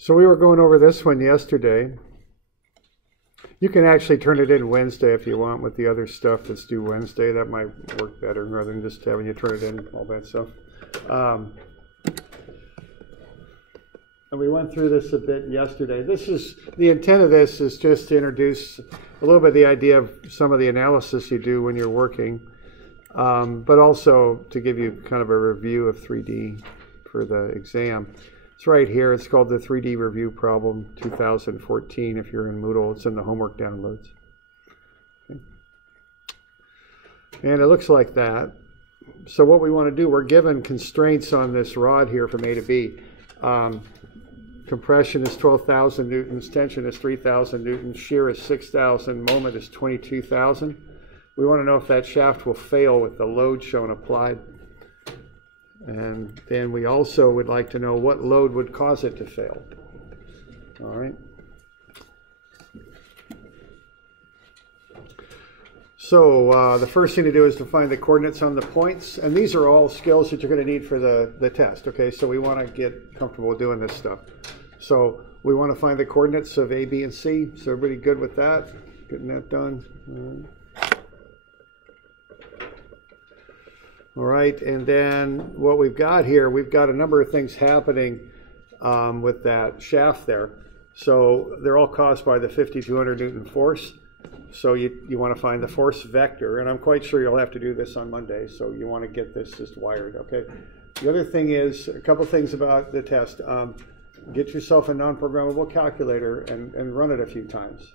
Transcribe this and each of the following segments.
So we were going over this one yesterday. You can actually turn it in Wednesday if you want with the other stuff that's due Wednesday. That might work better rather than just having you turn it in, all that stuff. And we went through this a bit yesterday. The intent of this is just to introduce a little bit of the idea of some of the analysis you do when you're working, but also to give you kind of a review of 3D for the exam. It's right here. It's called the 3D Review Problem 2014. If you're in Moodle, it's in the homework downloads. Okay. And it looks like that. So what we want to do, we're given constraints on this rod here from A to B. Compression is 12,000 newtons, tension is 3,000 newtons, shear is 6,000, moment is 22,000. We want to know if that shaft will fail with the load shown applied. And then we also would like to know what load would cause it to fail. All right. So the first thing to do is to find the coordinates on the points. And these are all skills that you're going to need for the test. Okay, so we want to get comfortable doing this stuff. So we want to find the coordinates of A, B, and C. So everybody good with that? Getting that done? All right, and then what we've got here, we've got a number of things happening with that shaft there. So they're all caused by the 5,200 Newton force. So you want to find the force vector, and I'm quite sure you'll have to do this on Monday, so you want to get this just wired, okay? The other thing is, a couple things about the test. Get yourself a non-programmable calculator and run it a few times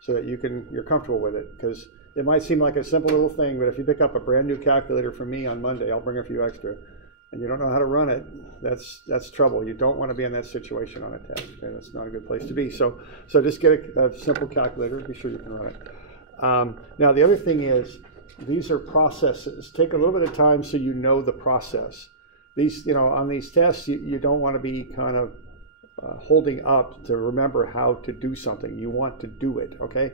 so that you're comfortable with it, because it might seem like a simple little thing, but if you pick up a brand new calculator from me on Monday, I'll bring a few extra, and you don't know how to run it, that's trouble. You don't want to be in that situation on a test. Okay? That's not a good place to be. So just get a simple calculator. Be sure you can run it. Now, the other thing is, these are processes. Take a little bit of time so you know the process. These, on these tests, you don't want to be kind of holding up to remember how to do something. You want to do it, okay?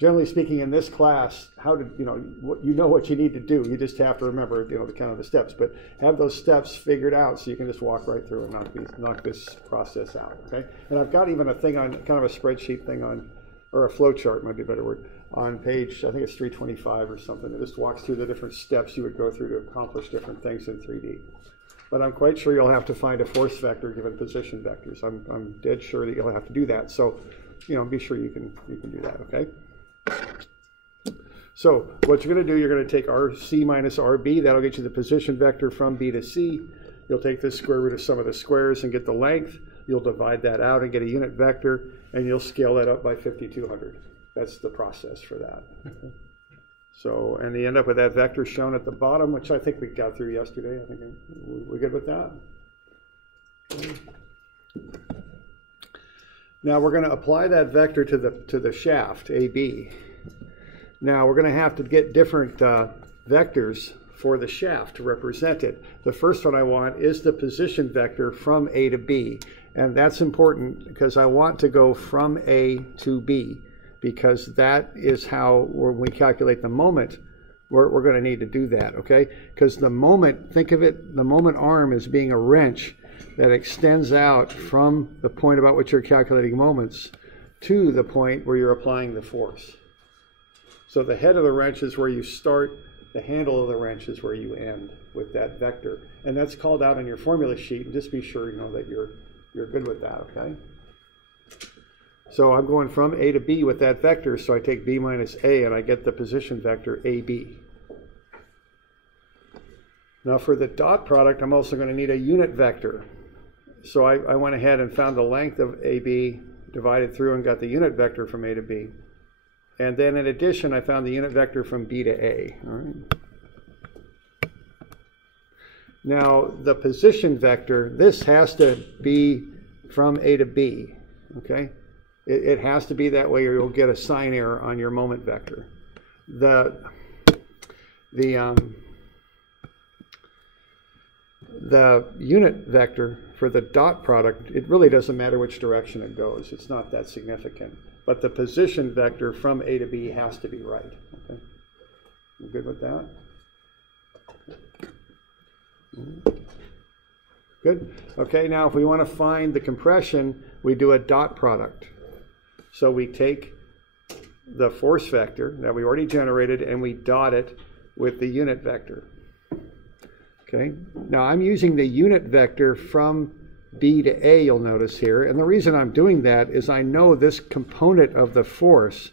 Generally speaking, in this class, you know what you need to do. You just have to remember, the kind of the steps. But have those steps figured out so you can just walk right through and knock this process out. Okay. And I've got even a thing on kind of a spreadsheet thing on, or a flow chart might be a better word, on page, I think it's 325 or something. It just walks through the different steps you would go through to accomplish different things in 3D. But I'm quite sure you'll have to find a force vector given position vectors. I'm dead sure that you'll have to do that. So, be sure you can do that. Okay. So what you're going to do, you're going to take RC minus RB. That'll get you the position vector from B to C. You'll take the square root of some of the squares and get the length. You'll divide that out and get a unit vector, and you'll scale that up by 5,200. That's the process for that. So, and you end up with that vector shown at the bottom, which I think we got through yesterday. I think we're good with that. Okay. Now we're going to apply that vector to the shaft, AB. Now we're going to have to get different vectors for the shaft to represent it. The first one I want is the position vector from A to B. And that's important because I want to go from A to B, because that is how, when we calculate the moment, we're going to need to do that, okay? Because the moment, think of it, the moment arm as being a wrench that extends out from the point about which you're calculating moments to the point where you're applying the force. So the head of the wrench is where you start, the handle of the wrench is where you end with that vector. And that's called out on your formula sheet, and just be sure that you're good with that, okay? So I'm going from A to B with that vector, so I take B minus A and I get the position vector AB. Now for the dot product, I'm also going to need a unit vector. So I went ahead and found the length of AB, divided through, and got the unit vector from A to B. And then in addition, I found the unit vector from B to A. All right. Now the position vector, this has to be from A to B, okay? It has to be that way or you'll get a sign error on your moment vector. The unit vector for the dot product, it really doesn't matter which direction it goes. It's not that significant. But the position vector from A to B has to be right. Okay, you good with that? Good. Good? Okay, now if we want to find the compression, we do a dot product. So we take the force vector that we already generated and we dot it with the unit vector. Okay, now I'm using the unit vector from B to A, you'll notice here, and the reason I'm doing that is I know this component of the force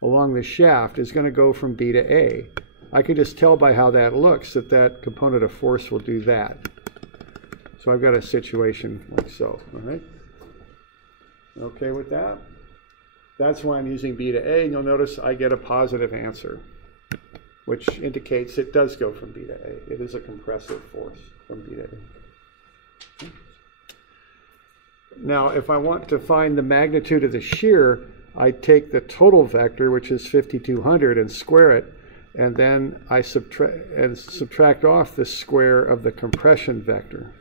along the shaft is going to go from B to A. I can just tell by how that looks that that component of force will do that. So I've got a situation like so, all right? Okay with that? That's why I'm using B to A, and you'll notice I get a positive answer, which indicates it does go from B to A. It is a compressive force from B to A. Now, if I want to find the magnitude of the shear, I take the total vector, which is 5,200, and square it, and then I subtract off the square of the compression vector.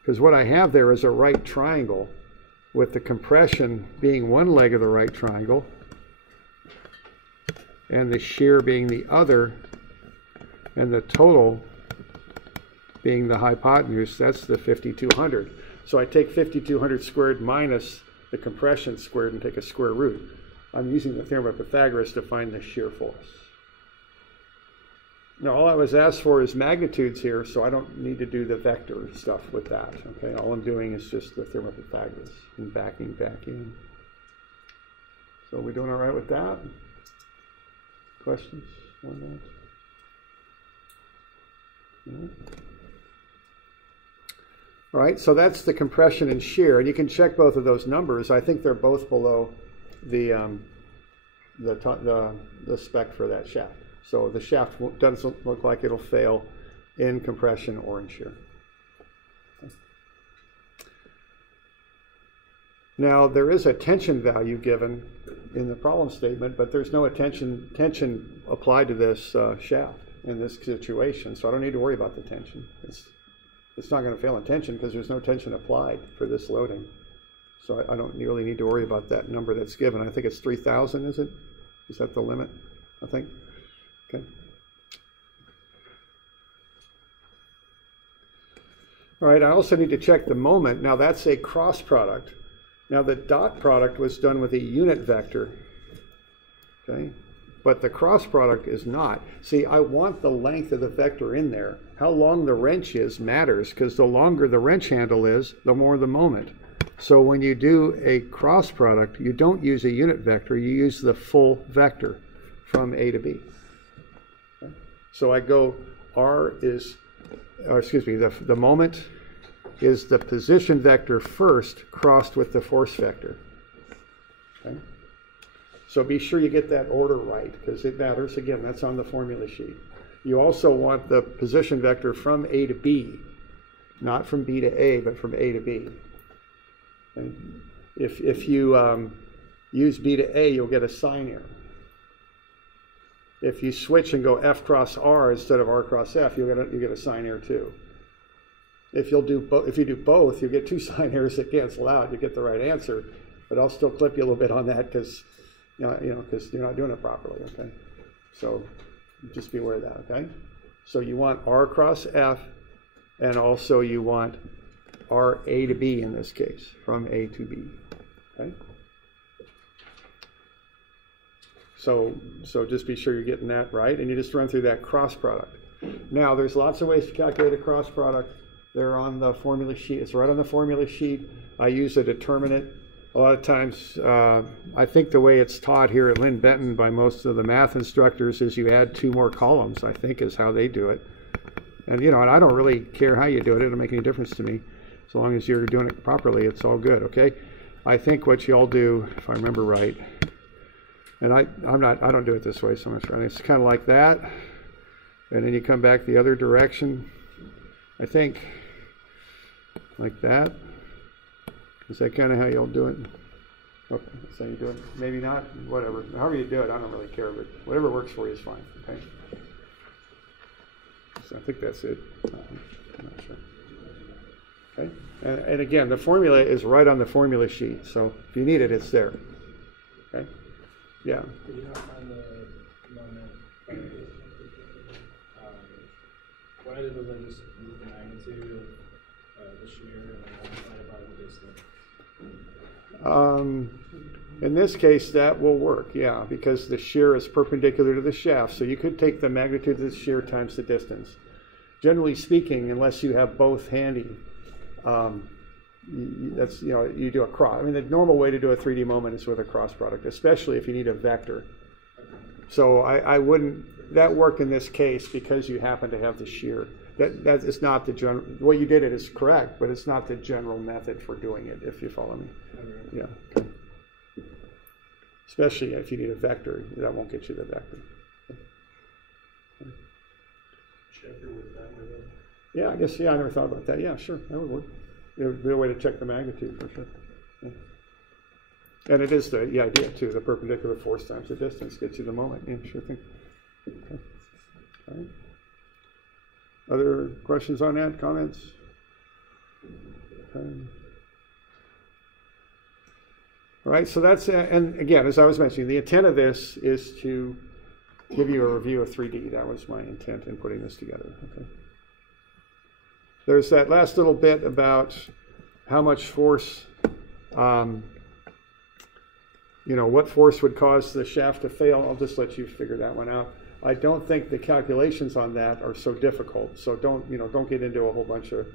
Because what I have there is a right triangle, with the compression being one leg of the right triangle, and the shear being the other, and the total being the hypotenuse. That's the 5,200. So I take 5,200 squared minus the compression squared and take a square root. I'm using the theorem of Pythagoras to find the shear force. Now all I was asked for is magnitudes here, so I don't need to do the vector stuff with that. Okay, all I'm doing is just the theorem of Pythagoras and backing back in. So are we doing all right with that? Questions on that? No? All right, so that's the compression and shear, and you can check both of those numbers. I think they're both below the spec for that shaft. So the shaft doesn't look like it'll fail in compression or in shear. Now there is a tension value given in the problem statement, but there's no tension applied to this shaft in this situation, so I don't need to worry about the tension. It's not going to fail in tension because there's no tension applied for this loading. So I don't really need to worry about that number that's given. I think it's 3,000, is it? Is that the limit, I think? Okay. All right, I also need to check the moment. Now that's a cross product. Now the dot product was done with a unit vector, okay? But the cross product is not. See, I want the length of the vector in there. How long the wrench is matters, because the longer the wrench handle is, the more the moment. So when you do a cross product, you don't use a unit vector, you use the full vector from A to B. Okay? So I go, the moment is the position vector first crossed with the force vector. Okay? So be sure you get that order right, because it matters. Again, that's on the formula sheet. You also want the position vector from A to B, not from B to A, but from A to B. Okay? If you use B to A, you'll get a sign error. If you switch and go F cross R instead of R cross F, you get a sign error too. If you do both, you get two sign errors that cancel out. You get the right answer, but I'll still clip you a little bit on that because because you're not doing it properly. Okay, so just be aware of that. Okay, so you want R cross F, and also you want R A to B in this case, from A to B. Okay. So just be sure you're getting that right, and you just run through that cross product. Now, there's lots of ways to calculate a cross product. They're on the formula sheet. It's right on the formula sheet. I use a determinant. A lot of times, I think the way it's taught here at Lynn Benton by most of the math instructors is you add 2 more columns, I think is how they do it. And, and I don't really care how you do it. It doesn't make any difference to me. As long as you're doing it properly, it's all good, okay? I think what you all do, if I remember right, and I don't do it this way so much, right? It's kind of like that, and then you come back the other direction, I think, like that. Is that kind of how you all do it? Okay, that's how you do it. Maybe not, whatever. However you do it, I don't really care, but whatever works for you is fine, okay? So I think that's it. I'm not sure. Okay, and again, the formula is right on the formula sheet, so if you need it, it's there. Okay, yeah. Did you not find the moment? What I did was I just moved the magnitude the shear and then divided by the distance. In this case, that will work, yeah, because the shear is perpendicular to the shaft. So you could take the magnitude of the shear times the distance. Generally speaking, unless you have both handy, that's, you know, you do a cross. I mean, the normal way to do a 3D moment is with a cross product, especially if you need a vector. So I wouldn't, that work in this case because you happen to have the shear. That is not the general, the way you did it is correct, but it's not the general method for doing it, if you follow me. Yeah. Okay. Especially if you need a vector, that won't get you the vector. Checker with that way. Yeah, I guess, yeah, I never thought about that. Yeah, sure, that would work. It would be a way to check the magnitude for sure. Yeah. And it is the idea too, the perpendicular force times the distance gets you the moment. Yeah, sure thing. Okay. All right. Other questions on that, comments? Okay. All right, so that's, and again, as I was mentioning, the intent of this is to give you a review of 3D. That was my intent in putting this together. Okay. There's that last little bit about how much force, you know, what force would cause the shaft to fail. I'll just let you figure that one out. I don't think the calculations on that are so difficult. So don't get into a whole bunch of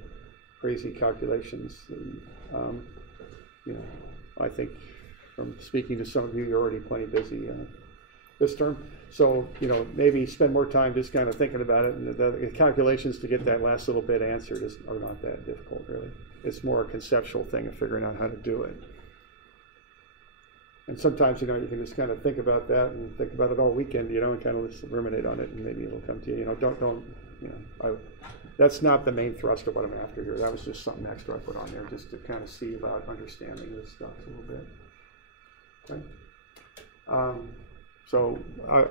crazy calculations. You know, I think from speaking to some of you, you're already plenty busy this term. So, you know, maybe spend more time just kind of thinking about it. And the calculations to get that last little bit answered are not that difficult, really. It's more a conceptual thing of figuring out how to do it. And sometimes, you know, you can just kind of think about that and think about it all weekend, you know, and kind of just ruminate on it, and maybe it'll come to you. You know, don't, you know, that's not the main thrust of what I'm after here. That was just something extra I put on there just to kind of see about understanding this stuff a little bit. Okay.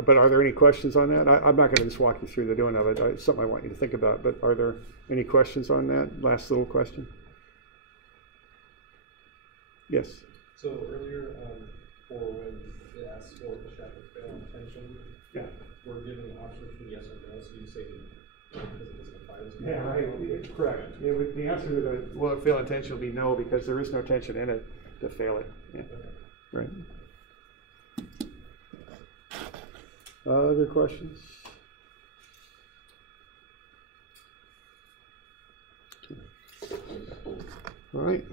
But are there any questions on that? I'm not going to just walk you through the doing of it. It's something I want you to think about. But are there any questions on that last little question? Yes. So earlier, for when it asks for the shaft to fail on tension, yeah, we're given options for yes or no. So you say because it doesn't apply this. Yeah, right. Correct. The answer to the will it fail in tension will be no, because there is no tension in it to fail it. Yeah. Okay. Right. Other questions? All right.